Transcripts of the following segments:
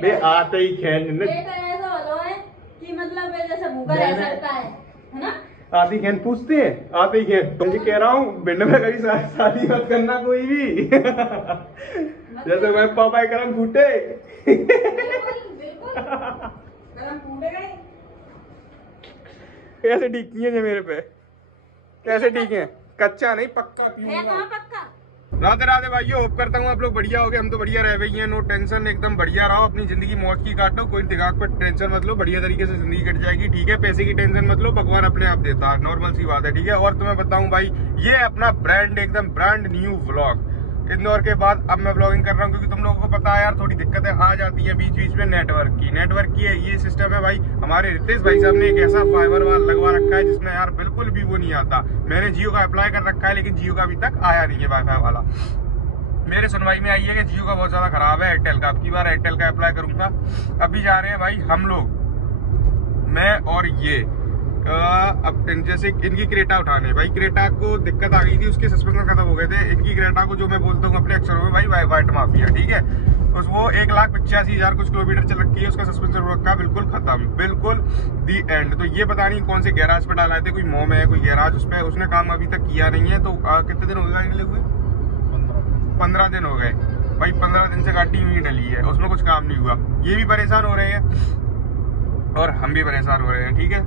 बे आते ही खेल ऐसा होता है कि मतलब जैसे भूखा रह सकता है ना। आते ही खेल पूछते हैं, आते ही खेल तुझे कह रहा हूँ बिंड में कभी शादी मत करना कोई भी। जैसे मैं पापा करम फूटे। बिल्कुल करम फूटे गए। कैसे ठीक किए थे मेरे पे, कैसे ठीक है? कच्चा नहीं पक्का है पीऊंगा। कहाँ पक्का? राधे राधे भाइयों, होप करता हूँ आप लोग बढ़िया हो गए। हम तो बढ़िया रह गई हैं, नो टेंशन, एकदम बढ़िया रहो, अपनी जिंदगी मौज की काटो, कोई दिमाग पर टेंशन मत लो, बढ़िया तरीके से जिंदगी कट जाएगी। ठीक है, पैसे की टेंशन मत लो, भगवान अपने आप देता है, नॉर्मल सी बात है। ठीक है, और तुम्हें बताऊं भाई, ये अपना ब्रांड एकदम ब्रांड न्यू व्लॉग इंदौर के बाद अब मैं व्लॉगिंग कर रहा हूँ, क्योंकि तुम लोगों को पता है यार, थोड़ी दिक्कतें आ जाती है बीच बीच में नेटवर्क की है। ये सिस्टम है भाई, हमारे रितेश भाई साहब ने एक ऐसा फाइबर वाला लगवा रखा है जिसमें यार बिल्कुल भी वो नहीं आता। मैंने जियो का अप्लाई कर रखा है, लेकिन जियो का अभी तक आया नहीं है वाईफाई वाला। मेरे सुनवाई में आई है कि जियो का बहुत ज्यादा खराब है, एयरटेल का। अब की बार एयरटेल का अप्लाई करूंगा। अभी जा रहे हैं भाई हम लोग, मैं और ये अब जैसे इनकी क्रेटा उठाने, भाई क्रेटा को दिक्कत आ गई थी, उसके सस्पेंशन खत्म हो गए थे। इनकी क्रेटा को जो मैं बोलता हूँ अपने अक्षरों में भाई वाइट माफिया। ठीक है, उस वो 1,85,000 कुछ किलोमीटर चल रखी है, उसका सस्पेंशन हो रखा है बिल्कुल खत्म, बिल्कुल दी एंड। तो ये पता नहीं कौन से गैराज पे डाला थे, कोई मोम है कोई गैराज, उस पर उसने काम अभी तक किया नहीं है। तो कितने दिन हो गए निकले हुए? 15 दिन हो गए भाई। 15 दिन से गाड़ी नहीं डली है, उसमें कुछ काम नहीं हुआ। ये भी परेशान हो रहे हैं और हम भी परेशान हो रहे हैं। ठीक है,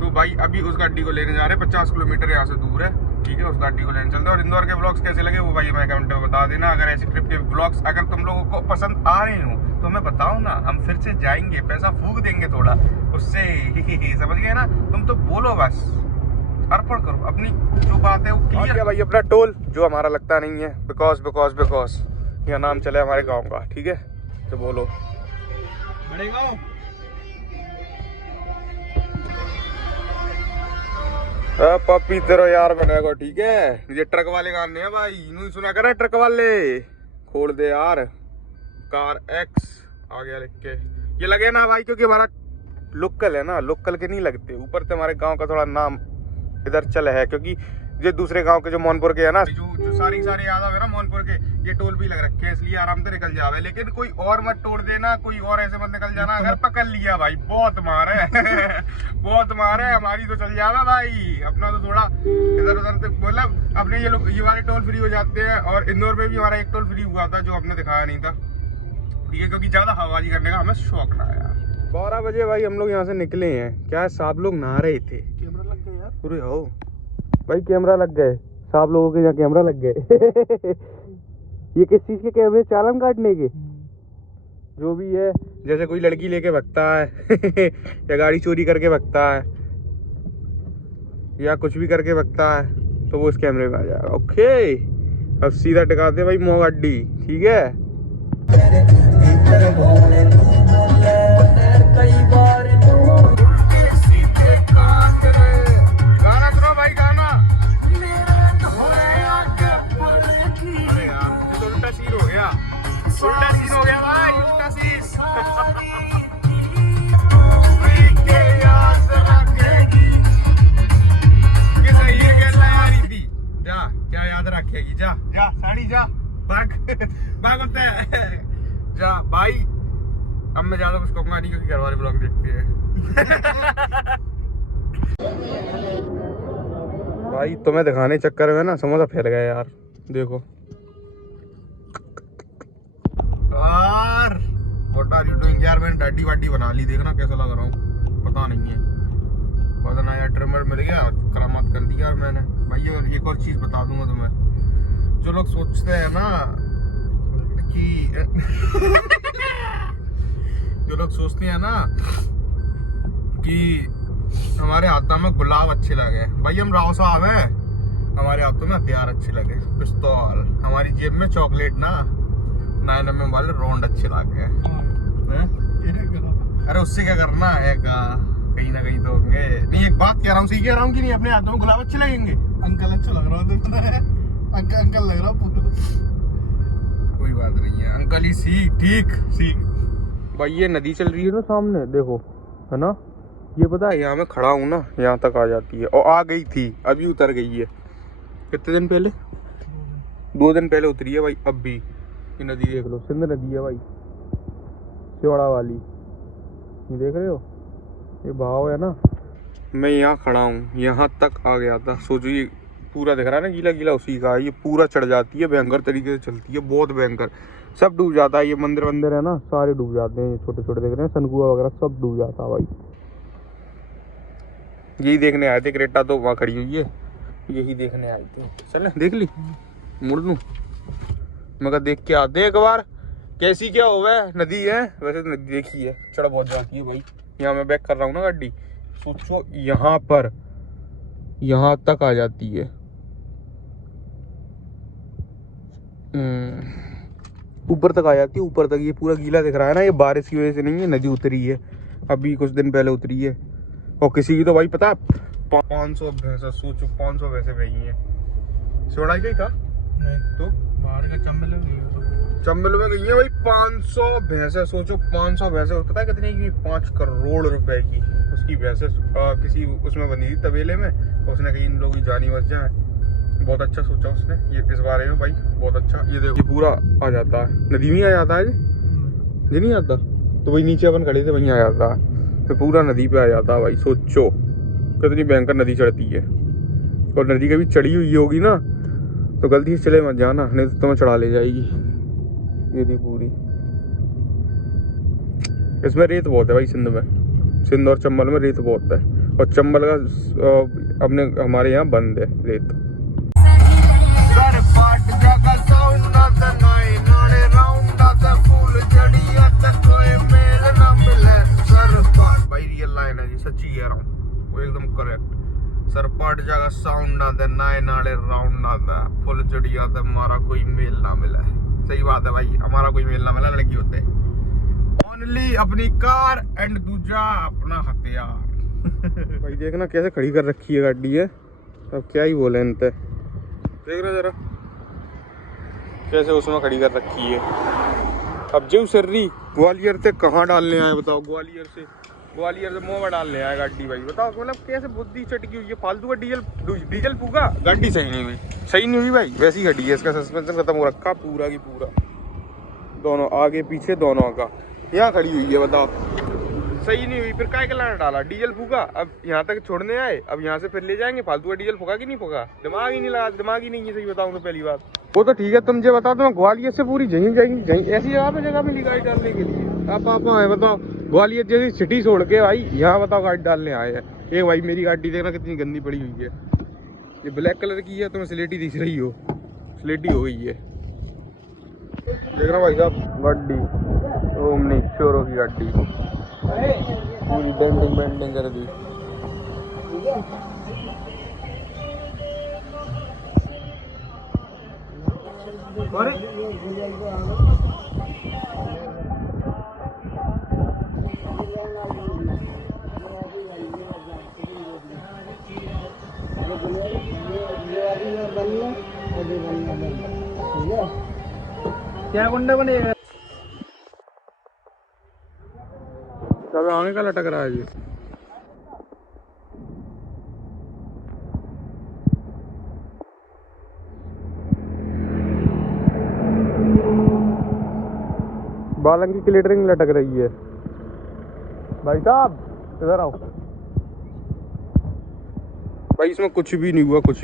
तो भाई अभी उस गाड़ी को लेने जा रहे हैं, 50 किलोमीटर यहाँ से दूर है। ठीक है, उस गाड़ी को लेने चलते हैं। और इंदौर के ब्लॉग्स कैसे लगे वो भाई हमें कमेंट में बता देना। अगर ऐसी ट्रिप के ब्लॉग्स अगर तुम लोगों को पसंद आ रहे हो तो हमें बताओ ना, हम फिर से जाएंगे, पैसा फूक देंगे थोड़ा उससे। समझ गए ना, तुम तो बोलो बस, अर्पण करो अपनी जो बात है वो क्लियर। भाई अपना टोल जो हमारा लगता नहीं है, बिकॉज यह नाम चले हमारे गांव का। ठीक है, तो बोलो बड़े गांव। पपी तेरा यार बनेगा। ठीक है, ये ट्रक वाले गाने हैं भाई, नहीं सुना करे ट्रक वाले। खोल दे यार, कार एक्स आ गया लिख के। ये लगे ना भाई, क्योंकि हमारा लोकल है ना, लोकल के नहीं लगते। ऊपर से हमारे गांव का थोड़ा नाम इधर चल है, क्योंकि जो दूसरे गांव के जो मोहनपुर के है ना, जो सारे यादव है ना मोहनपुर के, ये टोल भी लग रखे हैं, इसलिए आराम से निकल जावे। लेकिन कोई और मत तोड़ देना, कोई और ऐसे मत निकल जाना। अगर पकड़ लिया भाई बहुत मार है। बहुत मार है, हमारी तो चल जावा भाई, अपना तो थोड़ा इधर उधर से मतलब अपने ये लोग ये वाले टोल फ्री हो जाते हैं। और इंदौर में भी हमारा एक टोल फ्री हुआ था जो हमने दिखाया नहीं था। ठीक है, क्योंकि ज्यादा हवाबाजी करने का हमें शौक ना है यार। 12 बजे भाई हम लोग यहाँ से निकले हैं। क्या साहब लोग नहा रहे थे, कैमरा लग गया यार। पूरे हो भाई, कैमरा लग गए साहब लोगों के, यहाँ कैमरा लग गए। ये किस चीज के कैमरे? चालान काटने के, जो भी है। जैसे कोई लड़की लेके भगता है या गाड़ी चोरी करके भगता है या कुछ भी करके भगता है, तो वो इस कैमरे में आ जाएगा। ओके, अब सीधा टिकाते भाई मो गाड़ी। ठीक है, गाना सुनो भाई, गाना। अरे यार, ये तो उल्टा सीन हो गया, उल्टा सीन हो गया भाई, उल्टा सीन। जा क्या याद रखेगी, जा जा साड़ी जा, भाग भाग होता है, जा भाई। अब मैं ज्यादा कुछ कहूंगा नहीं, क्योंकि घर वाले ब्लॉग देखते हैं। भाई तुम्हें दिखाने चक्कर में ना समोसा फैल गया यार, देखो यार। व्हाट आर यू डूइंग यार? मैंने दाढ़ी वाडी बना ली, देखना कैसा लग रहा हूँ, पता नहीं है। पता यार, ट्रिमर मिल गया, करामात कर दी यार मैंने। भाई एक और चीज बता दूंगा तुम्हें, जो लोग सोचते हैं ना कि जो लोग सोचते हैं ना कि हमारे हाथों में गुलाब अच्छे लगे, भाई हम राव साहब हैं, हमारे हाथों में हथियार अच्छे लगे, पिस्तौल। हमारी जेब में चॉकलेट ना 9mm वाले राउंड अच्छे लगे हैं। अरे उससे क्या करना है, कहीं ना कहीं तो होंगे। नहीं, एक बात कह रहा हूँ, सही कह रहा हूँ कि नहीं, अपने हाथों में गुलाब अच्छे लगेंगे। अंकल अच्छा लग रहा है, अंकल लग रहा पूरा। कोई बात नहीं है, अंकल ही सीख, ठीक सीख। भाई ये नदी चल रही है ना सामने, देखो है ना, ये पता है यहाँ मैं खड़ा हूँ ना, यहाँ तक आ जाती है, और आ गई थी, अभी उतर गई है। कितने दिन पहले? 2 दिन पहले उतरी है भाई। अब भी ये नदी देख लो, सिंध नदी है भाई, सियोड़ा वाली, ये देख रहे हो, ये भाव है ना। मैं यहाँ खड़ा हूँ, यहाँ तक आ गया था। सोचो ये पूरा दिख रहा है ना गीला गीला, उसी का ये पूरा चढ़ जाती है, भयंकर तरीके से चलती है, बहुत भयंकर। सब डूब जाता है, ये मंदिर वंदिर है ना सारे डूब जाते हैं, ये छोटे छोटे देख रहे हैं सनकुआ वगैरह सब डूब जाता है भाई। यही देखने आए थे, क्रेटा तो वहाँ खड़ी हुई है, यही देखने आए थे। चले देख ली, मुड़ लूँ मैं, देख के आते एक बार कैसी क्या हुआ है। नदी है वैसे तो, नदी देखी है, चढ़ बहुत जाती है भाई। यहाँ मैं बैक कर रहा हूँ ना गाड़ी, सोचो यहाँ पर यहाँ तक आ जाती है। ऊपर तक आ जाती है, ऊपर तक। ये पूरा गीला दिख रहा है ना, ये बारिश की वजह से नहीं है, नदी उतरी है अभी कुछ दिन पहले उतरी है। और किसी की तो भाई पता 500 भैंसा, सोचो 500 भैंसे गई हैं। सोड़ा ही था नहीं तो बाहर का चंबल चंबल में गई है भाई 500 भैंसे। सोचो 500 भैंसे पता है कितने की? 5 करोड़ रुपए की उसकी भैंसे किसी उसमें बनी थी तबेले में, उसने कहीं इन लोगों की जानी बच जाए। बहुत अच्छा सोचा उसने ये इस बारे में भाई, बहुत अच्छा। ये देखो ये पूरा आ जाता है, नदी में आ जाता है जी नहीं आता तो वही नीचे अपन खड़े थे वहीं आ जाता है, तो पूरा नदी पे आ जाता है भाई। सोचो कितनी भयंकर नदी चढ़ती है। और नदी कभी चढ़ी हुई होगी ना तो गलती से चले मत जाना, नहीं तो तुम्हें चढ़ा ले जाएगी। ये थी पूरी, इसमें रेत बहुत है भाई सिंध में, सिंध और चंबल में रेत बहुत है। और चंबल का अपने हमारे यहाँ बंद है रेत। भाई रियल लाइन है जी, सच्ची कह रहा हूँ, वो एकदम करेक्ट। सरपट जगह साउंड आता नाए नाले राउंड आता, फुल चढ़ी आता, हमारा कोई मेल ना मिला। सही बात है भाई, हमारा कोई मेल ना मिला लड़की होते, ओनली अपनी कार एंड दूजा अपना हथियार। भाई देखना कैसे खड़ी कर रखी है गाड़ी है, अब क्या ही बोले इन पे। देखना जरा कैसे उसमें खड़ी कर रखी है। अब जो सर्री ग्वालियर से कहाँ डालने आए बताओ, ग्वालियर से मोह में डालने आया गाड़ी भाई। बताओ मतलब कैसे बुद्धि चटकी हुई है, फालतू का डीजल फूका, गाड़ी सही नहीं हुई भाई। वैसी गाड़ी है, इसका सस्पेंशन खत्म हो रखा पूरा की पूरा, दोनों आगे पीछे दोनों का। यहाँ खड़ी हुई है बताओ, सही नहीं हुई, फिर काय के लाना डाला, डीजल फूका। अब यहाँ तक छोड़ने आए, अब यहाँ से फिर ले जाएंगे, फालतू का डीजल फूका कि नहीं फूका, दिमाग ही नहीं लगा, दिमाग ही नहीं है। सही बताऊँ तो पहली बात वो तो ठीक है, तुम जो बताओ तो ग्वालियर से पूरी जहीं ऐसी जगह में गाड़ी डालने के लिए आप आए बताओ। ग्वालियर जैसी सिटी छोड़ के भाई यहाँ बताओ गाड़ी डालने आए हैं। एक भाई मेरी गाड़ी देखना कितनी गंदी पड़ी हुई है, ये ब्लैक कलर की है, तुम्हें स्लेटी दिख रही हो, स्लेटी हो गई है। देख रहा भाई साहब गाड़ी, ओमनी चोरों की गाड़ी पूरी बेंडिंग कर दी। क्या गुंडा बनेगा? आगे का लटक रहा है ये। बालंगी की लीटरिंग लटक रही है। भाई साहब इधर आओ भाई, इसमें कुछ भी नहीं हुआ, कुछ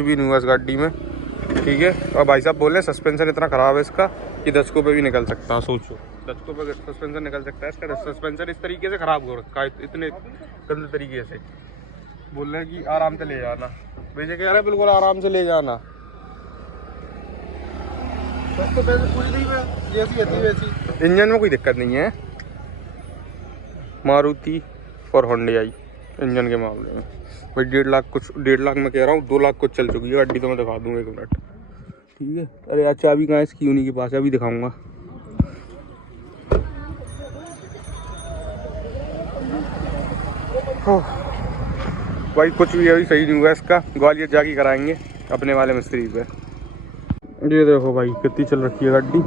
भी नहीं हुआ इस गाड़ी में, ठीक है। और भाई साहब बोल रहे हैं सस्पेंशन इतना खराब है इसका कि दशकों पे भी निकल सकता है। सोचो दशकों पे सस्पेंशन निकल सकता है इसका। सस्पेंशन इस तरीके से खराब हो रखा है, इतने गंदे तरीके से। बोल रहे हैं कि आराम से ले जाना, भैया कह रहे हैं बिल्कुल आराम से ले जाना। तो पैसे पूरी नहीं है, जैसी आती वैसी। इंजन में कोई दिक्कत नहीं है, मारुति और होंडई इंजन के मामले में भाई 1.5 लाख में कह रहा हूँ, 2 लाख कुछ चल चुकी है गाड़ी, तो मैं दिखा दूंगा 1 मिनट, ठीक है। अरे यार चाबी कहाँ है इसकी, उन्हीं के पास है, अभी दिखाऊंगा। भाई कुछ भी अभी सही नहीं हुआ इसका, ग्वालियर जाके कराएंगे अपने वाले मिस्त्री पे। ये देखो भाई कितनी चल रखी है गाड़ी,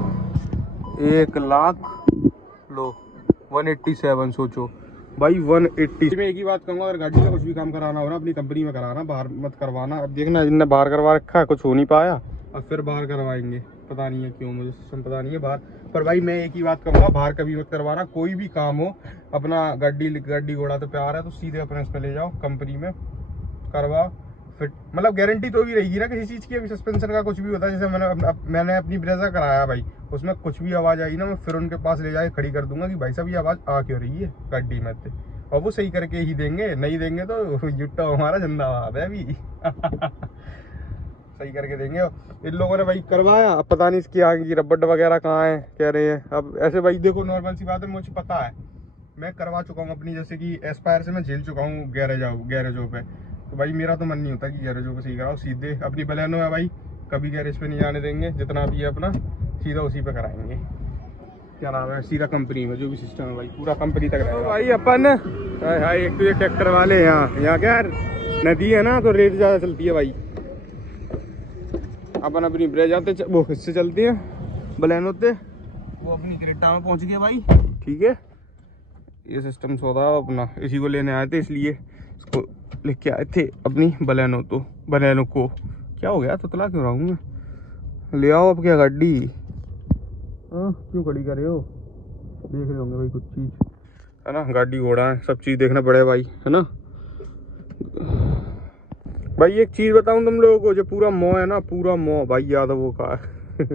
1 लाख लो 187। सोचो भाई 180 में। एक ही बात कहूँगा, अगर गाड़ी का कुछ भी काम कराना हो ना अपनी कंपनी में कराना, बाहर मत करवाना। अब देखना इनने बाहर करवा रखा है, कुछ हो नहीं पाया, अब फिर बाहर करवाएंगे, पता नहीं है क्यों, मुझे सिस्टम पता नहीं है बाहर। पर भाई मैं एक ही बात कहूँगा, बाहर कभी मत करवाना, कोई भी काम हो अपना गड्डी घोड़ा तो प्यार है तो सीधे अपने उस पर ले जाओ कंपनी में करवा, फिट मतलब गारंटी तो भी रहेगी ना किसी चीज़ की। अभी सस्पेंशन का कुछ भी होता है, जैसे मैंने अपनी ब्रेजा कराया भाई, उसमें कुछ भी आवाज़ आई ना, मैं फिर उनके पास ले जाके खड़ी कर दूंगा कि भाई साहब ये आवाज़ आ क्यों रही है गाड़ी में से, और वो सही करके ही देंगे, नहीं देंगे तो युट्टा हमारा जिंदाबाद है अभी सही करके देंगे। इन लोगों ने भाई करवाया, अब पता नहीं इसकी आगे की रबड़ वगैरह कहाँ है, कह रहे हैं। अब ऐसे भाई देखो नॉर्मल सी बात है, मुझे पता है मैं करवा चुका हूँ अपनी, जैसे कि एस्पायर से मैं झेल चुका हूँ गैरेजों पे, तो भाई मेरा तो मन नहीं होता कि गैरेजों पे सही कराओ, सीधे अपनी बलेनो है भाई, कभी गैरेज पे नहीं जाने देंगे, जितना भी है अपना सीधा उसी पे कराएंगे। क्या नाम है, सीधा कंपनी में जो भी सिस्टम है भाई पूरा कंपनी तक रहेगा। भाई अपन हाय एक तो ये ट्रैक्टर वाले यहाँ क्या नदी है ना, तो रेत ज़्यादा चलती है भाई, अपन अपनी ब्रेज आते वो इससे चलती है बलेनो से, वो अपनी क्रेटा में पहुँच गया भाई, ठीक है। ये सिस्टम सौदा अपना इसी को लेने आए थे, इसलिए इसको लेके आए थे अपनी बलेनो को। क्या हो गया, तुतला क्यों रहा हूँ मैं, ले आओ अब क्या गाड़ी, क्यों खड़ी कर रहे हो, देख रहे होंगे भाई कुछ चीज़ है ना, गाड़ी घोड़ा है सब चीज़ देखना पड़े भाई, है ना। भाई एक चीज़ बताऊं तुम लोगों को, जो पूरा मॉ है ना, पूरा मॉ भाई यादवों का है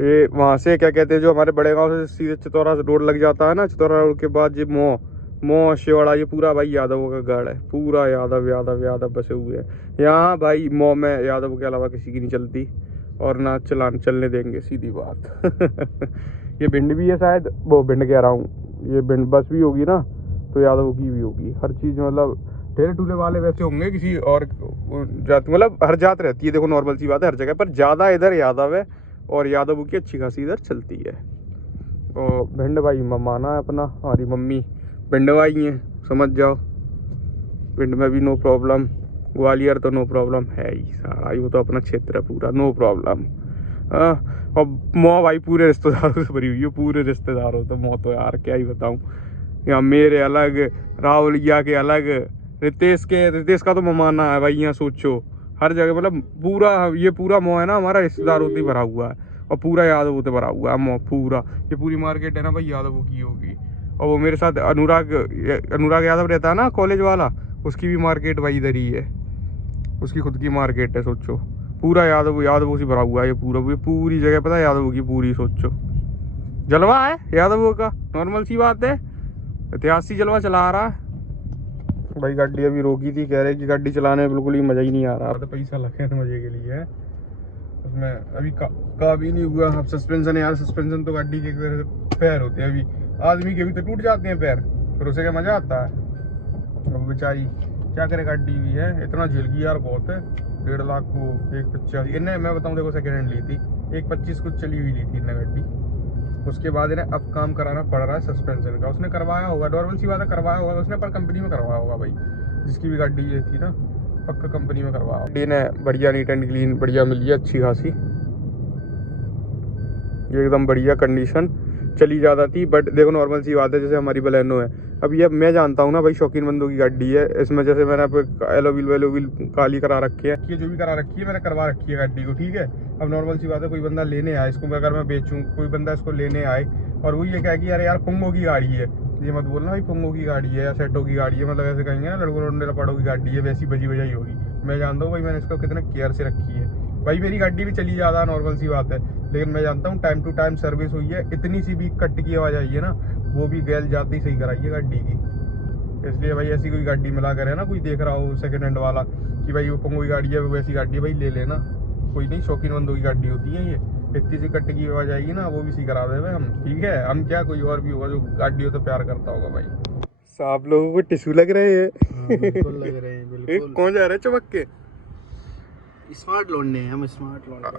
ये वहाँ से क्या कहते हैं, जो हमारे बड़े गांव से सीधे चितौरा रोड लग जाता है ना, चितौरा रोड के बाद ये मॉ शेवाड़ा, ये पूरा भाई यादवों का गढ़ है, पूरा यादव बसे हुए हैं यहाँ भाई। मॉ में यादव के अलावा किसी की नहीं चलती, और ना चलने देंगे, सीधी बात ये भिंड भी है शायद, वो भिंड कह रहा हूँ, ये भिंड बस भी होगी ना तो यादव की भी होगी, हर चीज़ मतलब ठेले ठूले वाले वैसे होंगे, किसी और जात मतलब हर जात रहती है, देखो नॉर्मल सी बात है हर जगह, पर ज़्यादा इधर यादव है, और यादव की अच्छी खासी इधर चलती है। और भिंड भाई माना है अपना, हमारी मम्मी भिंड भाई हैं, समझ जाओ, भिंड में भी नो प्रॉब्लम, ग्वालियर तो नो प्रॉब्लम है ही सारा, वो तो अपना क्षेत्र है पूरा, नो प्रॉब्लम। और मौ भाई पूरे रिश्तेदारों से भरी हुई है, पूरे रिश्तेदारों तो मौ तो यार क्या ही बताऊँ, यहाँ मेरे अलग, राहुलिया के अलग, रितेश का तो ममाना है भाई, यहाँ सोचो हर जगह मतलब पूरा ये पूरा मॉ है ना हमारा रिश्तेदारों से भरा हुआ है, और पूरा यादवों से भरा हुआ है मॉ पूरा, ये पूरी मार्केट है ना भाई यादवों की होगी। और वो मेरे साथ अनुराग यादव रहता है ना कॉलेज वाला, उसकी भी मार्केट भाई इधर ही है, उसकी खुद की मार्केट है, सोचो पूरा यादवों से भरा हुआ है ये पूरी जगह, पता है यादवों की पूरी, सोचो जलवा है यादवों का, नॉर्मल सी बात है, इतिहासी जलवा चला रहा है भाई। गाड़ी अभी रोकी थी, कह रहे कि गाड़ी चलाने में बिल्कुल ही मजा ही नहीं आ रहा, तो पैसा लगे मजे के लिए है उसमें, अभी का भी नहीं हुआ। अब सस्पेंशन है यार, सस्पेंशन तो गाड़ी के पैर होते हैं, अभी आदमी के भी तो टूट जाते हैं पैर, फिर उसे क्या मजा आता है। अब बेचारी क्या करे, गाड़ी भी है इतना झेल गई यार, बहुत है। 1.5 लाख को 1.85 इन्हें मैं बताऊँ, देखो सेकेंड हैंड ली थी 1.25 कुछ चली हुई ली थी इन्हें गाड़ी, उसके बाद इन्हें अब काम कराना पड़ रहा है सस्पेंशन का। उसने करवाया होगा, नॉर्मल सी बात है करवाया होगा उसने, पर कंपनी में करवाया होगा भाई, जिसकी भी गाड़ी ये थी ना पक्का कंपनी में करवाया। गाड़ी ने बढ़िया नीट एंड क्लीन बढ़िया मिली है, अच्छी खासी एकदम बढ़िया कंडीशन, चली ज़्यादा थी बट देखो नॉर्मल सी बात है, जैसे हमारी बलेनो है, अब ये मैं जानता हूँ ना भाई शौकीन बंदों की गाड़ी है, इसमें जैसे मैंने एलोविल काली करा रखी है, ये जो भी करा रखी है मैंने करवा रखी है गाड़ी को, ठीक है। अब नॉर्मल सी बात है, कोई बंदा लेने आए इसको, अगर मैं बेचूँ, कोई बंदा इसको लेने आए और वो ये कहे कि अरे यार पुंगो की गाड़ी है, ये मत बोलना भाई पुंगो की गाड़ी है या सेटो की गाड़ी है, मतलब ऐसे कहेंगे ना लड़कों लंडे लपाड़ों की गाड़ी है, वैसी बजी बजाई होगी। मैं जानता हूँ भाई मैंने इसको कितने केयर से रखी है भाई, मेरी गाड़ी भी चली ज़्यादा नॉर्मल सी बात है, लेकिन मैं जानता हूँ टाइम टू टाइम सर्विस हुई है, इतनी सी भी कट की आवाज़ आई है ना, वो भी गैल जाते ही सही कराई है गाड़ी की। इसलिए भाई ऐसी कोई गाड़ी मिला करे ना, कोई देख रहा हो सेकंड हैंड वाला कि भाई वो पंगो की गाड़ी है, वो वैसी गाड़ी है भाई ले लेना, कोई नहीं, शौकीन बंदों की गाड़ी होती है ये, इतनी सी कट की आवाज़ आएगी ना वो भी सी करा दे हम, ठीक है। हम क्या, कोई और भी होगा जो गाड़ी हो तो प्यार करता होगा भाई। आप लोगों को टिश्यू लग रहे हैं, बिल्कुल लग रहे हैं बिल्कुल। कौन जा रहा है चमक के, स्मार्ट लौंडे हैं हम, स्मार्ट लौंडे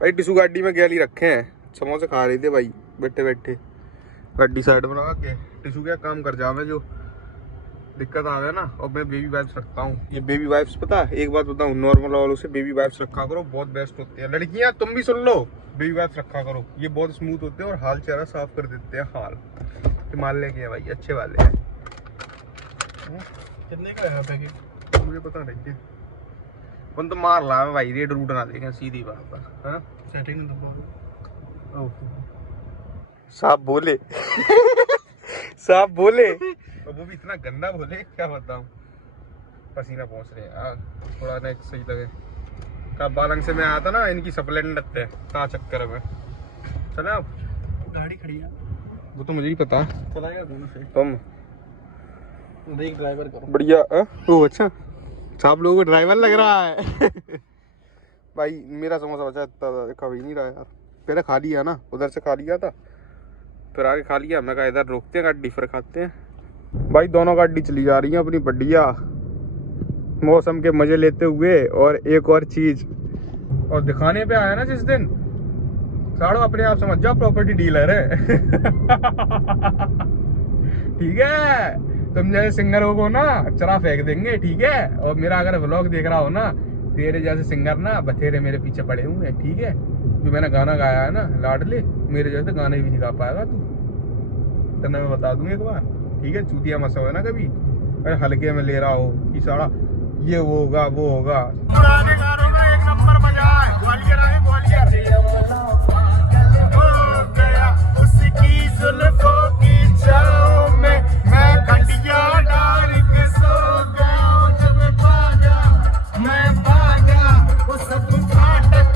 भाई। टिश्यू गाड़ी में गैली रखे हैं, समोसे खा रहे थे भाई बैठे बैठे, गाड़ी साइड में लगा के टिश्यू क्या काम कर जावे, जो दिक्कत आ गया ना। और मैं बेबी वाइप्स रखता हूँ, ये बेबी वाइप्स पता है एक बात बताऊँ, नॉर्मल वालों से बेबी वाइप्स रखा करो, बहुत बेस्ट होते हैं। लड़कियाँ तुम भी सुन लो, बेबी वाइप्स रखा करो, ये बहुत स्मूथ होते हैं और हाल चेहरा साफ कर देते हैं। हाल हिमालय के हैं भाई, अच्छे वाले हैं। कितने का है पैकेट मुझे पता नहीं, उन तो मार ला भाई, रेड रूट ना देखें, सीधी बात बस। हाँ सेटिंग दबाओ। साहब बोले साहब बोले और वो भी इतना गंदा बोले, क्या बताऊं। पसीना पहुंच रहे हैं थोड़ा ना सही लगे। का बालंग से मैं आया था ना, इनकी स्प्लेंडर है कहाँ चक्कर में। चले आप, गाड़ी खड़ी है, वो तो मुझे ही पता है। चलाएगा दोनों से, तुम देख ड्राइवर करो। बढ़िया। ओ अच्छा, साहब लोगों को ड्राइवर लग रहा है भाई मेरा समोसा बचा इतना कभी नहीं रहा यार। पहले खा लिया ना, उधर से खा लिया था, फिर आगे खा लिया। मैं कहा इधर रोकते हैं गाड़ी, फिर खाते हैं। भाई दोनों गाड़ी चली जा रही हैं अपनी बढ़िया, मौसम के मजे लेते हुए। और एक और चीज और दिखाने पे आया ना जिस दिन, साड़ो अपने आप समझ जाओ प्रॉपर्टी डीलर है ठीक है। तुम जैसे सिंगरों को ना चरा फेंक देंगे, ठीक है। और मेरा अगर व्लॉग देख रहा हो ना, तेरे जैसे सिंगर ना बथेरे मेरे पीछे पड़े हुए हैं, ठीक है। जो मैंने गाना गाया है ना लाडले, मेरे जैसे गाने भी नहीं गा पाएगा तू, तो मैं बता दूं एक बार, ठीक है। चूतिया मत समझना कभी, अरे हल्के में ले रहा हो कि साड़ा ये वो होगा वो होगा। पुराने गानों में एक नंबर मजा है। ग्वालियर आए, ग्वालियर हो गया उसकी जुल्फों की छाँव में, मैं खटिया डाल के सो गया। जब भागा मैं भागा, वो सब फाटक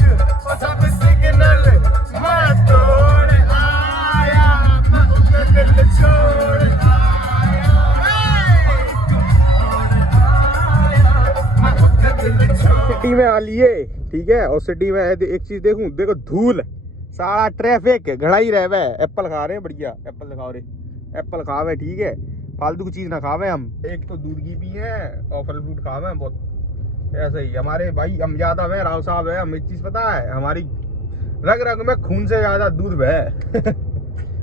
वो सब सिग्नल मैं तोड़ आया, मैं उनका दिल छोड़ आया, मैं उनका दिल छोड़। सिटी में आ लिए, ठीक है। और सिटी में एक चीज देखूं, देखो धूल, सारा ट्रैफिक घड़ा ही रह है। एप्पल खा रहे हैं बढ़िया, एप्पल दिखाओ रे, एप्पल खावे, ठीक है। फालतू की चीज ना खावे हम। एक तो दूध की पी है और फल फ्रूट खावे हैं बहुत। ऐसे ही हमारे भाई हम ज्यादा है, राव साहब है, हमें एक चीज पता है, हमारी रग रग में खून से ज्यादा दूध है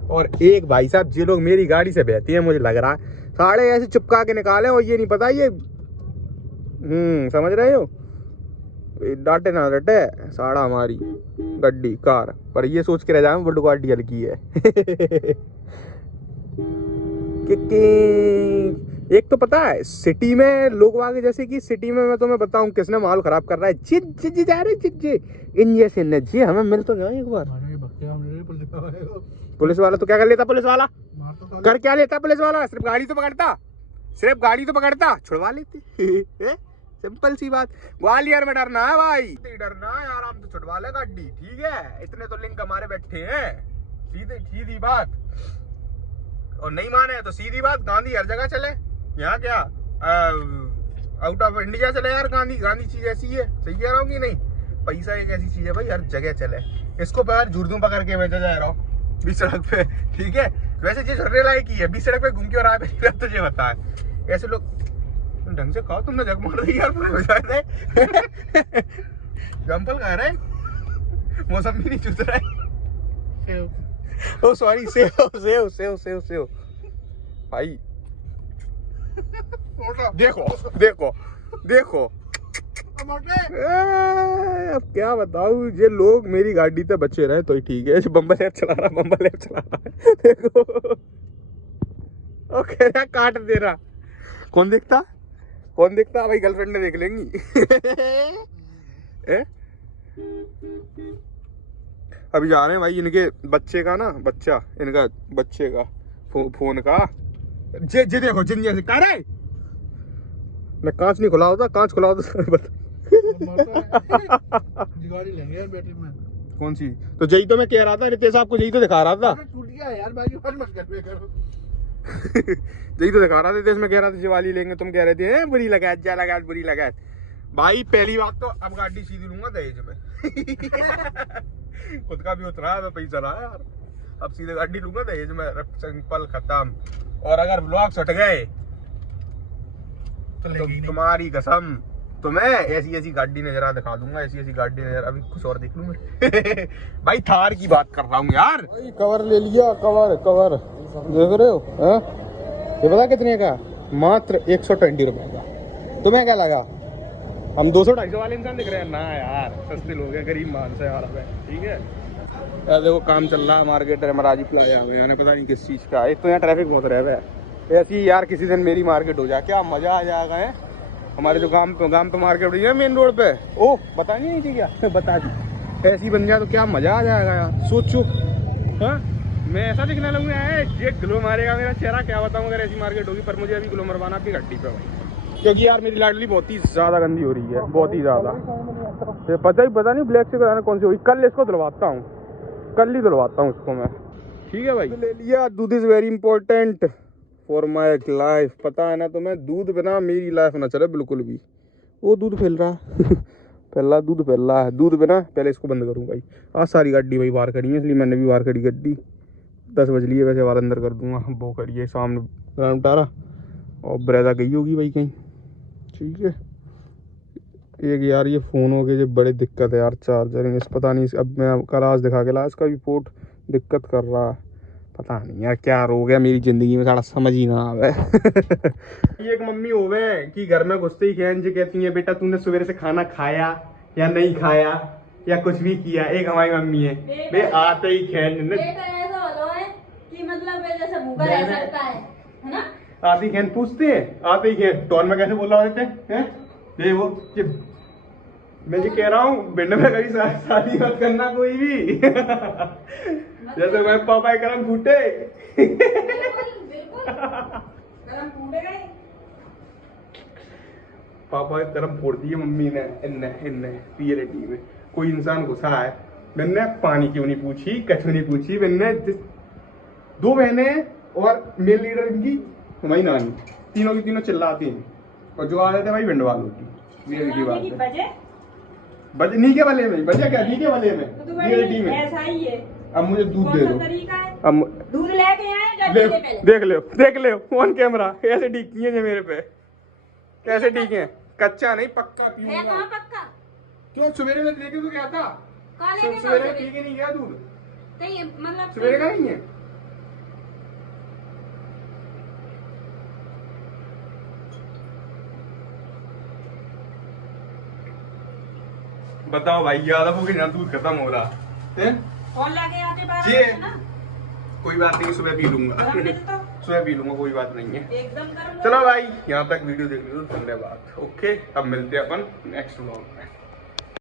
और एक भाई साहब जो लोग मेरी गाड़ी से बहती है, मुझे लग रहा है साढ़े ऐसे चिपका के निकाले और ये नहीं पता ये समझ रहे हो, डांटे ना डटे साड़ा हमारी गड्डी कार पर। ये सोच के रह जाए बड़ गाड़ी हल्की है एक तो पता है सिटी में लोग आगे, जैसे कि सिटी में मैं तुम्हें बताऊं किसने माहौल खराब कर रहा है, जिज जा रहे जिज इन जैसे न जी। हमें मिल तो जाए एक बार। पुलिस वाला तो क्या कर लेता, पुलिस वाला कर क्या लेता पुलिस वाला, सिर्फ गाड़ी तो पकड़ता, सिर्फ गाड़ी तो पकड़ता, छुड़वा लेते सिंपल सी बात। ग्वालियर में डरना है भाई, डरना है, आराम से छुड़वा ले गाड़ी, ठीक है। इतने तो लिंक हमारे बैठे हैं, सीधी सीधी बात। और नहीं माने तो सीधी बात, गांधी हर जगह चले। यहाँ क्या आउट ऑफ इंडिया चले यार गांधी, गांधी चीज ऐसी है, सही कह रहा हूँ कि नहीं। पैसा एक ऐसी चीज है भाई, हर जगह चले। इसको पैर झुर्दू पकड़ के बेचा जा रहा हूँ बीच सड़क पे, ठीक है। वैसे चीज हरने लायक ही है, बीच सड़क पे घूम के और आए पे तुझे बता है। ऐसे लोग ढंग से खाओ, तुमने जग मार रही यार पूरे जम्पल खा रहे, मौसम भी नहीं चुत रहा है। Oh sorry, save save save save save भाई देखो देखो देखो अब क्या बताऊं, ये लोग मेरी गाड़ी पे बचे रहे तो ही ठीक है। बम्बल ऐप चला रहा, बम्बल ऐप चला रहा देखो, ओ कह रहा काट दे रहा। कौन देखता, कौन देखता भाई, गर्लफ्रेंड ने देख लेंगी अभी जा रहे हैं भाई इनके बच्चे का ना, बच्चा इनका बच्चे का फोन का जे जे देखो जिन जैसे कह रहे मैं कांच नहीं खुला होता, कांच खुला होता बता गाड़ी लेंगे यार बैटरी में। कौन सी, तो जही तो मैं कह रहा था, रितेश साहब को यही तो दिखा रहा था। टूट गया यार बाजू पर मत कर करो यही तो दिखा रहा था रितेश, मैं कह रहा था दिवाली लेंगे, तुम कह रहे थे बुरी लगायत जा लगायत बुरी लगायत। भाई पहली बात तो अब गाड़ी सीधी लूंगा दहेज में खुद का भी उतरा है, मैं पैसा रहा यार, अब सीधे गाड़ी लूंगा दहेज में, सिंपल खत्म। और अगर ब्लॉग्स हट गए तो तुम्हारी कसम तुम्हें ऐसी ऐसी गाड़ी नजर दिखा दूंगा, ऐसी ऐसी गाड़ी नजर। अभी कुछ और देख लूंगा भाई, थार की बात कर रहा हूँ यार। भाई कवर ले लिया, कवर कवर देख रहे हो है? ये पता कितने का, मात्र 120 रुपए का। तुम्हें क्या लगा हम 200-250 वाले इंसान दिख रहे हैं ना यार, सस्ते लोग हैं, गरीब मान से यार हमें, ठीक है यार। देखो काम चल रहा है, मार्केट महाराजी प्लाजा में, यानी पता नहीं किस चीज़ का। एक तो यहाँ ट्रैफिक बहुत रह है, ऐसी यार किसी दिन मेरी मार्केट हो जाए क्या मजा आ जाएगा है। हमारे जो गांव पे मार्केट है मेन रोड पे। ओह बता नहीं थी क्या? बता दी। ऐसी बन जाए तो क्या मजा आ जाएगा यार, सोचो। हाँ मैं ऐसा दिखने लगूंगा ये ग्लो मारेगा मेरा चेहरा, क्या बताऊं अगर ऐसी मार्केट होगी। पर मुझे अभी ग्लो मरवाना अपनी गड्डी पे भाई, क्योंकि यार मेरी लाडली बहुत ही ज्यादा गंदी हो रही है, बहुत ही ज्यादा। पता नहीं ब्लैक से बताना कौन सी होगी। कल इसको धुलवाता हूँ, कल ही धुलवाता हूँ इसको मैं, ठीक है भाई। ले लिया। दूध is very important for my life, पता है ना तुम्हें, दूध बिना मेरी लाइफ ना चले बिल्कुल भी। वो दूध फैल रहा है पहला दूध फैल रहा है, दूध बिना। पहले इसको बंद करूँ भाई। आज सारी गाड़ी भाई बाहर खड़ी है, इसलिए मैंने भी बाहर खड़ी गड्डी। 10 बज लिए, वैसे बाहर अंदर कर दूंगा। वो खड़ी है सामने ग्राउंड टारा, और ब्रेदा गई होगी भाई कहीं, ठीक है। एक यार ये फ़ोन हो गए जो बड़ी दिक्कत है यार, चार्जर इस पता नहीं। अब मैं कल आज दिखा के लाया, इसका भी पोर्ट दिक्कत कर रहा है। पता नहीं यार क्या हो गया मेरी ज़िंदगी में, सारा समझ ही ना आवे एक मम्मी होवे कि घर में घुसते ही कहन जी कहती है बेटा तूने सवेरे से खाना खाया या नहीं खाया या कुछ भी किया। एक हमारी मम्मी है बे आते ही खैन ऐसा होता है कि मतलब जैसे भूखा रह सकता है ना। आते ही खैन पूछते हैं, आते ही खैन टोन में कैसे बोला होते हैं ये वो कि मैं जो कह रहा हूँ भिंड में कभी शादी मत करना कोई भी जैसे मैं पापा करम फूटे पापा करम फोड़ दिए मम्मी ने इन्ने पियरिटी में। कोई इंसान घुसा है, मैंने पानी क्यों नहीं पूछी, कछु नहीं पूछी। मैंने 2 बहनें और मेल लीडर इनकी हमारी नानी, तीनों की तीनों चिल्लाती हैं, और जो आ जाते भाई भिंड वालों की। ये की बात है बजे नहीं के वाले में, बजे क्या नहीं के वाले में, रियलिटी में ऐसा ही है। अब मुझे दूध दे दो, अब दूध लेके आए देख ले ऑन कैमरा ऐसे ठीक किए हैं मेरे पे, कैसे ठीक है। कच्चा नहीं पक्का पीऊंगा। कहाँ पक्का? क्यों सवेरे में लेके तो गया था, सवेरे पी के नहीं गया दूध, मतलब सवेरे का नहीं है। बताओ भाई यादव हो गया, दूध खत्म हो रहा है। कौन लाके आते बाहर जी ना? कोई बात नहीं, सुबह पी लूंगा सुबह पी लूंगा, कोई बात नहीं है। एकदम गर्म। चलो भाई यहाँ तक वीडियो देख लो, धन्यवाद। ओके अब मिलते हैं अपन नेक्स्ट व्लॉग में।